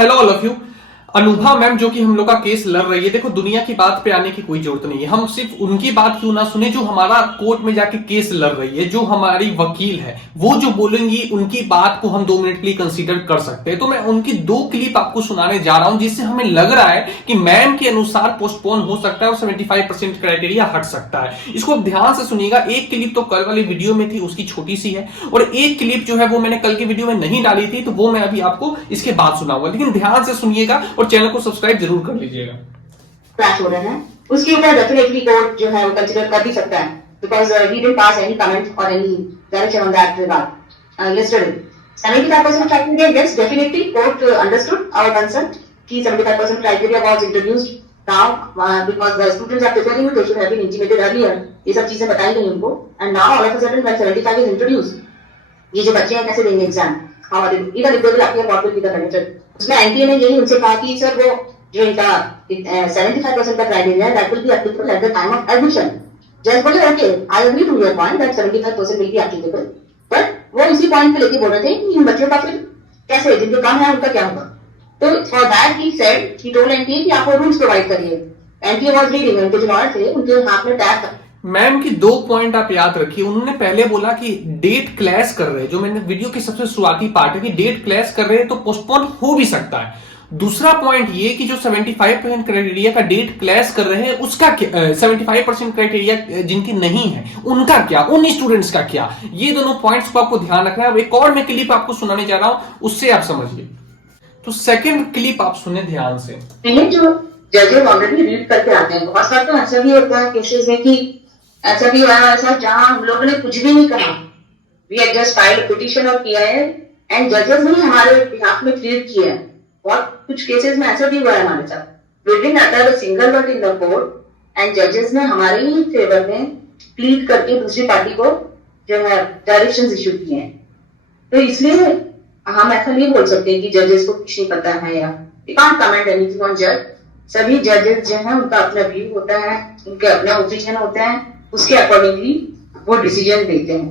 Hello all of you. Anubha ma'am जो कि हम लोग का केस लड़ रही है, देखो दुनिया की बात पे आने की कोई जरूरत नहीं है। हम सिर्फ उनकी बात क्यों ना सुने जो हमारा कोर्ट में जाके केस लड़ रही है, जो हमारी वकील है, वो जो बोलेंगी उनकी बात को हम 2 मिनट के लिए कंसीडर कर सकते हैं। तो मैं उनकी 2 क्लिप आपको सुनाने जा रहा हूं जिससे हमें लग रहा है कि मैम के अनुसार पोस्टपोन हो सकता है और 75% क्राइटेरिया हट सकता है। इसको आप ध्यान से सुनिएगा। एक क्लिप तो कल वाली वीडियो में थी, उसकी छोटी सी है, और एक क्लिप जो है वो मैंने कल की वीडियो में नहीं डाली थी, तो वो मैं अभी आपको इसके बाद सुनाऊंगा। लेकिन ध्यान से सुनिएगा और चैनल को सब्सक्राइब जरूर कर लीजिएगा। क्लैश हो रहे हैं उसके ऊपर डेफिनेटली कोर्ट जो है वो कंसीडर कर भी सकता है, because we didn't pass any comment और any direction on that regard yesterday. 75% criteria, yes, definitely court understood our concern कि 75% criteria was introduced now because the students are preparing it, they should have been intimated earlier. ये सब चीजें बताई गई उनको, and now all of a sudden when 75 is introduced, ये जो बच्चे हैं कैसे देंगे exam, how are they, even if they will appear, what will be the benefit? उसमें एनटीए ने यही उनसे कहा कि सर वो जो इनका 75% का क्राइटेरिया है that will be applicable at the time of admission. जज बोले okay, I agree to your point that 75% will be applicable, but वो इसी पॉइंट पे लेके बोल रहे थे कि इन बच्चों का फिर कैसे, जिनके कम है उनका क्या होगा। तो for that he said, he told NTA कि आप वो रूल्स प्रोवाइड करिए। एनटीए वाज रीडिंग, उनके जो लॉयर थे उनके हाथ में टैब था। मैम की 2 पॉइंट आप याद रखिए। उन्होंने पहले बोला कि डेट क्लैश कर रहे हैं, जो मैंने वीडियो की सबसे शुरुआती पार्ट है कि डेट क्लैश कर रहे हैं तो पोस्टपोन हो भी सकता है। दूसरा पॉइंट ये कि जो 75% क्राइटेरिया का डेट क्लैश कर रहे हैं उसका 75% क्राइटेरिया जिनकी नहीं है उनका क्या, उन स्टूडेंट्स का क्या, ये दोनों पॉइंट्स को आपको ध्यान रखना है। एक और मैं क्लिप आपको सुनाने जा रहा हूं, उससे आप समझिए। तो सेकंड क्लिप आप सुने ध्यान से। जो जजेस ऑलरेडी रीड करके आते हैं, बहुत बार तो ऐसा भी होता है केसेस में कि ऐसा भी हुआ है ऐसा जहां हम लोगों ने कुछ भी नहीं कहा, we have just filed petition और किया है एंड जजेस ने हमारे बिहाफ में क्लियर किया है। बहुत कुछ केसेस में ऐसा भी हुआ है हमारे साथ। We didn't utter a single word in the court and जजेस ने हमारे ही फेवर में प्लीड करके दूसरी पार्टी को जो है डायरेक्शंस इशू किए हैं। तो इसलिए हम ऐसा नहीं बोल सकते कि जजेस को कुछ नहीं पता है या we can't comment anything on जज। सभी जजेस जो है उनका अपना व्यू होता है, उनके अपने ओपिनियन होते हैं, उसके अकॉर्डिंगली वो डिसीजन देते हैं।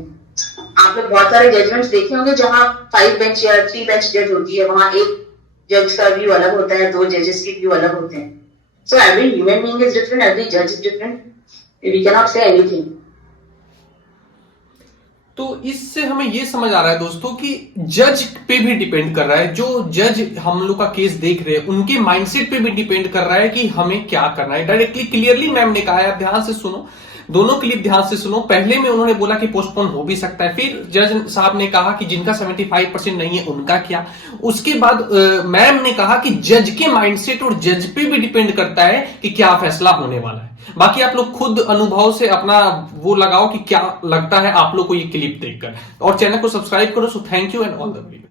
आप लोग बहुत सारे जजमेंट्स देखे होंगे जहां 5 बेंच या 3 बेंच जज होती है, वहां एक जज का व्यू अलग होता है, 2 जजेस के व्यू अलग होते हैं। So every human being is different, every जज is different, we can not say anything. तो इससे हमें यह समझ आ रहा है दोस्तों कि जज पे भी डिपेंड कर रहा है, जो जज हम लोग का केस देख रहे हैं उनके माइंडसेट पे भी डिपेंड कर रहा है कि हमें क्या करना है। डायरेक्टली क्लियरली मैम ने कहा है, आप ध्यान से सुनो, दोनों क्लिप ध्यान से सुनो। पहले में उन्होंने बोला कि पोस्टपोन हो भी सकता है, फिर जज साहब ने कहा कि जिनका 75% नहीं है उनका क्या। उसके बाद मैम ने कहा कि जज के माइंडसेट और जज पे भी डिपेंड करता है कि क्या फैसला होने वाला है। बाकी आप लोग खुद अनुभव से अपना वो लगाओ कि क्या लगता है आप लोग को ये क्लिप देखकर, और चैनल को सब्सक्राइब करो। So thank you and all the best.